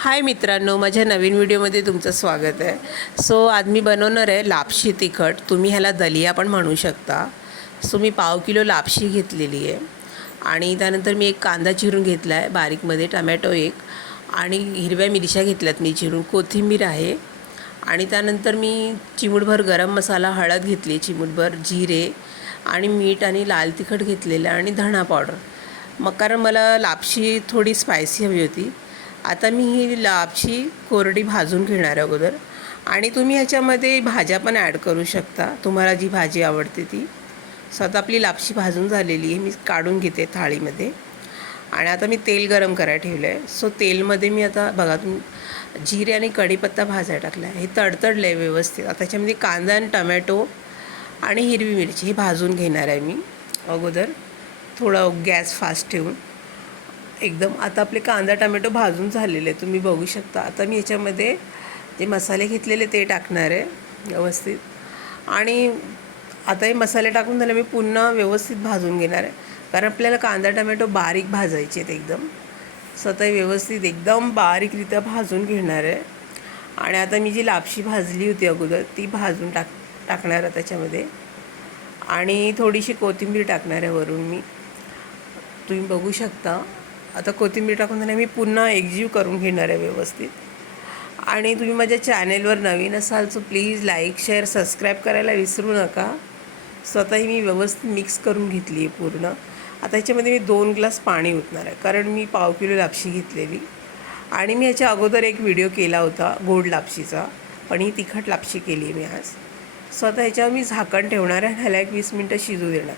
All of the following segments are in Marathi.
हाय मित्रांनो माझ्या नवीन व्हिडिओमध्ये तुमचं स्वागत आहे. सो आज मी बनवणार आहे लापशी तिखट. तुम्ही ह्याला दलिया पण म्हणू शकता. सो मी पाव किलो लापशी घेतलेली आहे. आणि त्यानंतर मी एक कांदा चिरून घेतला आहे बारीकमध्ये टमॅटो एक. आणि हिरव्या मिरच्या घेतल्यात मी चिरून कोथिंबीर आहे. आणि त्यानंतर मी चिमूटभर गरम मसाला हळद घेतली चिमूटभर जिरे आणि मीठ आणि लाल तिखट घेतलेलं आणि धणा पावडर. मग कारण मला लापशी थोडी स्पायसी हवी होती आता मी ही लापशी कोरडी भाजून घेणार आहे अगोदर. आणि तुम्ही ह्याच्यामध्ये भाज्या पण ॲड करू शकता. तुम्हाला जी भाजी आवडते ती. सो आता आपली लापशी भाजून झालेली आहे. मी काढून घेते थाळीमध्ये. आणि आता मी तेल गरम करायला ठेवलं आहे सो तेलमध्ये मी आता बघा तुम्ही जिरे आणि कढीपत्ता भाजायला टाकला आहे. हे तडतडलं आहे व्यवस्थित. आता त्याच्यामध्ये कांदा आणि टमॅटो आणि हिरवी मिरची हे भाजून घेणार आहे मी अगोदर. थोडं गॅस फास्ट ठेवून. एकदम आता आपले कांदा टमॅटो भाजून झालेले आहे तुम्ही बघू शकता. आता मी याच्यामध्ये जे मसाले घेतलेले ते टाकणार आहे व्यवस्थित. आणि आता हे मसाले टाकून झाले मी पुन्हा व्यवस्थित भाजून घेणार आहे. कारण आपल्याला कांदा टमॅटो बारीक भाजायचे आहेत एकदम. स्वतः व्यवस्थित एकदम बारीकरित्या भाजून घेणार आहे. आणि आता मी जी लापशी भाजली होती अगोदर ती भाजून टाक टाकणार आहे त्याच्यामध्ये. आणि थोडीशी कोथिंबीर टाकणार आहे वरून मी. तुम्ही बघू शकता. आता कोथिंबीर टाकून त्याने मी पुन्हा एकजीव करून घेणार आहे व्यवस्थित. आणि तुम्ही माझ्या चॅनेलवर नवीन असाल so please like share subscribe करायला विसरू नका. स्वतःही मी व्यवस्थित मिक्स करून घेतली आहे पूर्ण. आता ह्याच्यामध्ये मी दोन ग्लास पाणी ओतणार आहे कारण मी पाव किलो लापशी घेतलेली. आणि मी ह्याच्या अगोदर एक व्हिडिओ केला होता गोड लापशीचा. पण ही तिखट लापशी केली आहे मी आज. सो आता ह्याच्यावर मी झाकण ठेवणार आहे ह्याला एक वीस मिनटं शिजू देणार.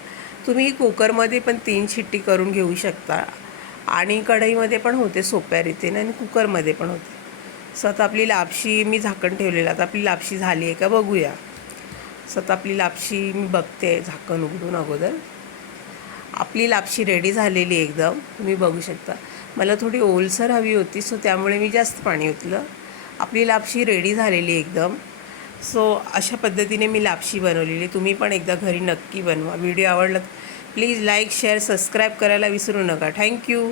तुम्ही कुकरमध्ये पण तीन शिट्टी करून घेऊ शकता. आणि कढईमध्ये पण होते सोप्या रीतीने आणि कुकरमध्ये पण होते. सो आता आपली लापशी मी झाकण ठेवलेलं आता आपली लापशी झाली आहे का बघूया. सो आता आपली लापशी मी बघते झाकण उघडून अगोदर. आपली लापशी रेडी झालेली एकदम. तुम्ही बघू शकता. मला थोडी ओलसर हवी होती सो त्यामुळे मी जास्त पाणी ओतलं. आपली लापशी रेडी झालेली एकदम. सो अशा पद्धतीने मी लापशी बनवलेली तुम्ही पण एकदा घरी नक्की बनवा. व्हिडिओ आवडला प्लीज लाईक शेअर सबस्क्राईब करायला विसरू नका. थँक्यू.